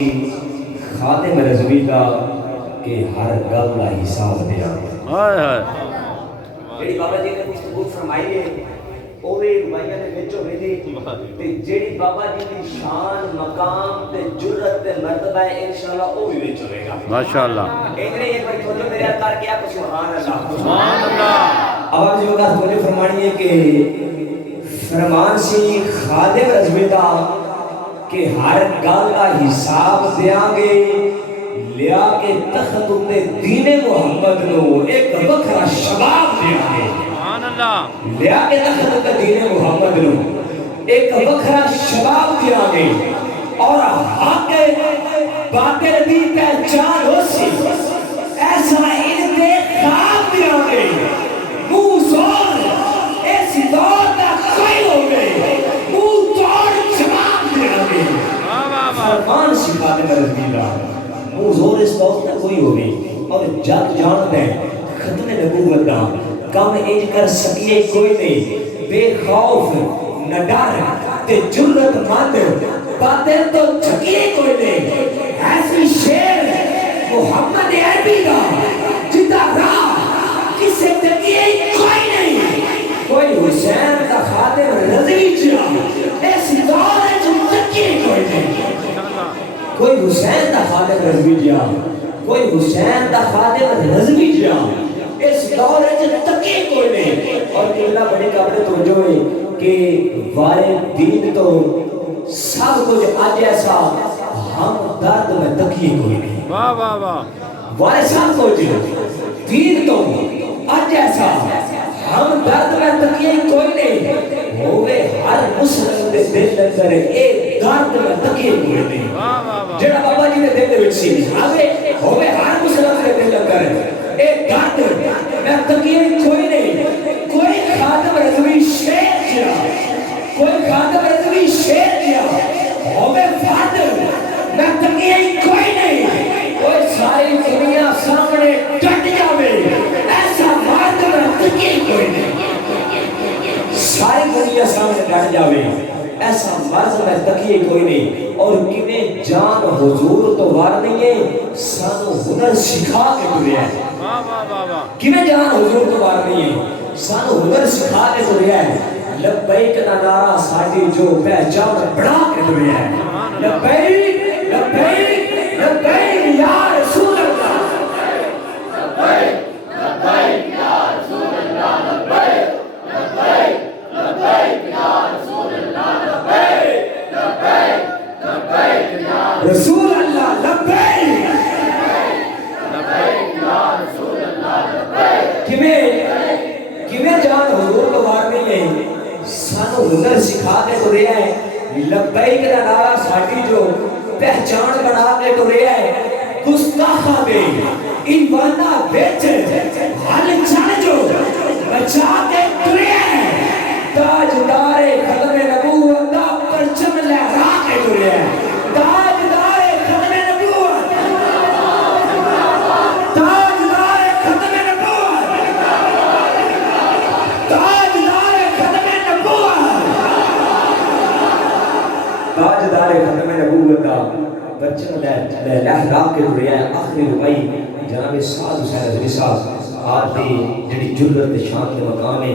خاتم رضوی دا کہ ہر گل دا حساب دیا جیڑی بابا جی نے گفتگو فرمائی ہے اوے روایاں دے وچ ہوے دی تے جیڑی بابا جی دی شان مقام تے جرت تے مرتبہ ہے انشاءاللہ او بھی وچ ہوے گا ماشاءاللہ انگریز ایک بار توجہ میرے کر کے آپ سبحان اللہ سبحان اللہ اب جو کا توجہ فرمانی ہے کہ فرمان سی خادم رضوی دا کہ ہر گل کا حساب دیاں گے لیا کے تخت تے دین محمد نو ایک وکھرا شباب دیاں گے سبحان اللہ لیا کے تخت تے دین محمد نو ایک وکھرا شباب دیاں گے اور حق باطل دی پہچان ہو سی ایسا انتخاب دیاں گے منہ زور ایسی دور دا کوئی ہو گئے فرمان سی خاتم رضوی دا حضور اس دور تک کوئی ہوگی اور جگ جانتا ہے ختم نبوت دا کم ایج کر سکیے کوئی نہیں بے خوف نہ ڈر تے جرت مند باطل تو چھکیے کوئی نہیں ایسی شیر محمد عربی دا جتا راہ کسے تکیے کوئی نہیں کوئی حسین دا خاتم رضوی جا ایسی دور ہے جو تکیے کوئی نہیں کوئی حسین دا خادم رضوی جا کوئی حسین دا خادم رضوی جا اس دور ہے تکی کوئی نہیں اور اللہ بڑی قابل توجہ ہے کہ وارے دین تو سب کچھ آج ایسا ہم درد میں تکی کوئی نہیں واہ واہ واہ وارے سب کچھ دین تو آج ایسا ہم درد میں تکی کوئی نہیں ہوئے ہر مسلم دے دل اندر ایک درد میں تکی کوئی نہیں جڑا بابا جی نے دل دے وچ سی ہوئے ہر مسلم دے دل اندر ایک درد میں تکی کوئی نہیں کوئی خاتم رضوی شیر جا کوئی خاتم رضوی شیر جا ہوئے فرد میں تکی کوئی نہیں کوئی ساری دنیا سامنے ڈٹ جاوے ایسا مرد میں تکی کوئی نہیں ساری دنیا سامنے ڈٹ جاوے ایسا مرض میں تکیے کوئی نہیں اور کیویں جان حضور تو وار نہیں ہے سانو ہنر سکھا کے ٹریا ہے کیویں جان حضور تو وار نہیں ہے سانو ہنر سکھا کے ٹریا ہے لبیک دا نعرہ ساڈی جو پہچان بڑھا کے ٹریا ہے لبیک لبیک لبیک یا رسول اللہ لبیک لبیک یا رسول اللہ لبیک لبیک لبیک یا رسول اللہ رسول اللہ لبیک لبیک یا رسول اللہ لبیک کیویں جان حضور کو وار نہیں ہے سانو ہنر سکھا کے ٹریا ہے لبیک دا نعرہ ساڈی جو پہچان بنا کے ٹریا ہے گستاخاں دے ایوانا وچ حل چل جو بچا کے ٹریا ہے تاجدار ختم نبوت دا پرچم لہرا کے ٹریا ہے تاجدار ختم نبوت تاجدار ختم نبوت تاجدار ختم نبوت تاجدار ختم نبوت دا پرچم لہرا کے ٹریا ہے آخری ربائی جناب سعد حسین رضوی صاحب آپ دی جڑی جرت شان کے مقام ہے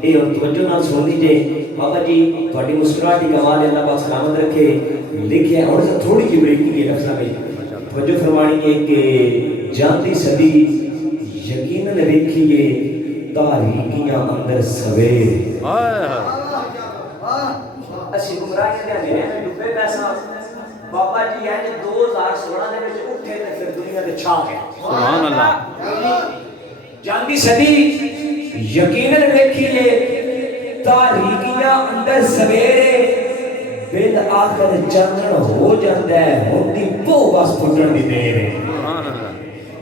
اے اور توجہ نال سن لیجئے بابا جی تہاڈی مسکراہٹ کمال اللہ پاک سلامت رکھے لکھے اور تھوڑی سی بریک کی لفظاں میں توجہ فرمانی ہے کہ جانتی صدی یقیناً ویکھیے تاریکیاں اندر سویر اسی گمراہی دے اندھیرے میں ڈوبے پیسہ بابا جی ہے جو 2016 دے وچ اٹھے تے پھر دنیا تے چھا گئے سبحان اللہ جانتی صدی یقیناً ویکھیے تاریکیاں اندر سویرے بل آخر چاندن ہو جاتا ہے ہوندی پو بس پھٹن دی دیر ہے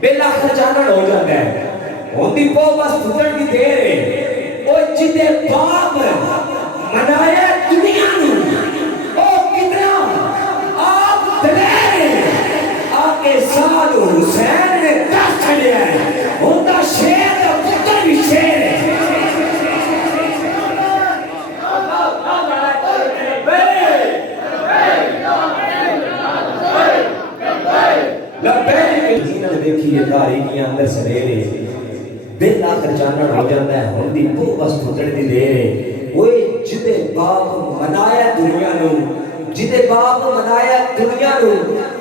بل آخر چاندن ہو جاتا ہے ہوندی پو بس پھٹن دی دیر ہے او جتے باپ منایا دنیا نو او کتنا آپ دلیر ہے آکے سال حسین نے کر چھڑیا ہے ہوندہ شیر دا پتر بھی شیر ہے دیکھی یہ تاریخیاں اندر سویرے دل آخر چانن ہو جاتا ہے ہن دی بو بس ٹوٹن دی دیر ہے اوئے جدے باپ منایا دنیا نو جدے باپ منایا دنیا نو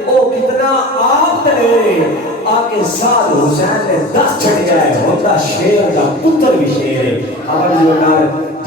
او کتنا آپ تلے آکے ساتھ حسین نے 10 چھڑ گیا ہے ہوتا شیر کا پتر بھی شیر ہے آج جو